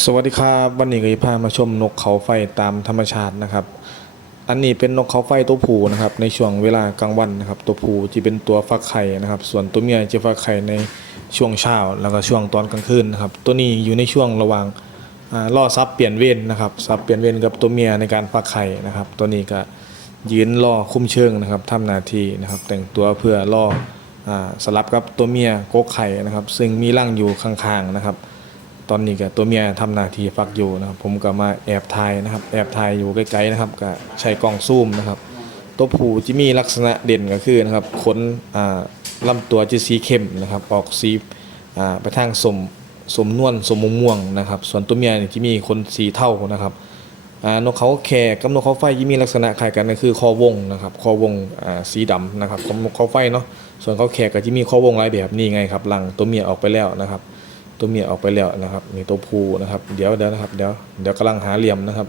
สวัสดีครับวันนี้ก็จะพามาชมนกเขาไฟตามธรรมชาตินะครับ อันนี้เป็นนกเขาไฟตัวผู้นะครับ ในช่วงเวลากลางวันนะครับ ตัวผู้จะเป็นตัวฟักไข่นะครับ ส่วนตัวเมียจะฟักไข่ในช่วงเช้าแล้วก็ช่วงตอนกลางคืนนะครับ ตัวนี้อยู่ในช่วงระหว่างล่อซับเปลี่ยนเวรนะครับซับเปลี่ยนเวรกับตัวเมียในการฟักไข่นะครับ ตัวนี้ก็ยืนรอคุ้มเชิงนะครับทำหน้าที่นะครับ แต่งตัวเพื่อล่ออสลับกับตัวเมียโกกไข่นะครับ ซึ่งมีรังอยู่ข้างๆนะครับ ตอนนี้ก็ตัวเมียทำหน้าที่ฟักอยู่นะครับ ผมก็มาแอบถ่ายนะครับ แอบถ่ายอยู่ใกล้ๆนะครับก็ใช้กล้องซูมนะครับ ตัวผู้จะมีลักษณะเด่นก็คือนะครับขนอ่าลำตัวจะสีเข้มนะครับ ออกสีอ่าไปทางสมสมนวลสมม่วงนะครับ ส่วนตัวเมียนี่จะมีขนสีเทานะครับอ่านกเขาแขกกับนกเขาไฟจะมีลักษณะคล้ายกันก็คือคอวงนะครับคอวงอ่าสีดำนะครับของนกเขาไฟเนาะส่วนเขาแขกก็จะมีคอวงหลายแบบนี่ไงครับหลังตัวเมียออกไปแล้วนะครับ ตัวเมียออกไปแล้วนะครับนี่ตัวผู้นะครับ เดี๋ยวเดี๋ยวนะครับเดี๋ยวเดี๋ยวกำลังหาเหลี่ยมนะครับ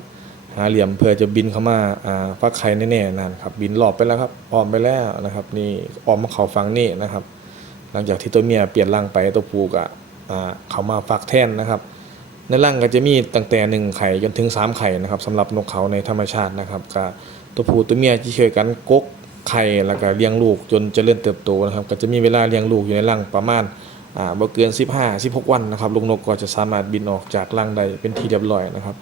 หาเหลี่ยมเพื่อจะบินเข้ามาอ่าฟักไข่แน่ๆนั่นครับ บินรอบไปแล้วครับอ้อมไปแล้วนะครับ นี่อ้อมมาเขาฝั่งนี่นะครับ หลังจากที่ตัวเมียเปลี่ยนร่างไปตัวผู้ก็อ่าเข้ามาฟักแท่นนะครับ ในร่างก็จะมีตั้งแต่หนึ่งไข่จนถึงสามไข่นะครับสำหรับนกเขาในธรรมชาตินะครับก็ตัวผู้ตัวเมียที่ช่วยกันกกไข่แล้วก็เลี้ยงลูกจนจเจริญเติบโตนะครับ ก็จะมีเวลาเลี้ยงลูกอยู่ในร่างประมาณ บ่เกิน 15 16 วันนะครับลูกนกก็จะสามารถบินออกจากรังใดเป็นที่เรียบร้อยนะครับ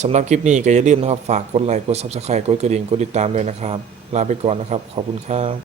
สำหรับคลิปนี้ก็อย่าลืมนะครับ ฝากกดไลค์กด Subscribe กดกระดิ่งกดติดตามด้วยนะครับ ลาไปก่อนนะครับ ขอบคุณครับ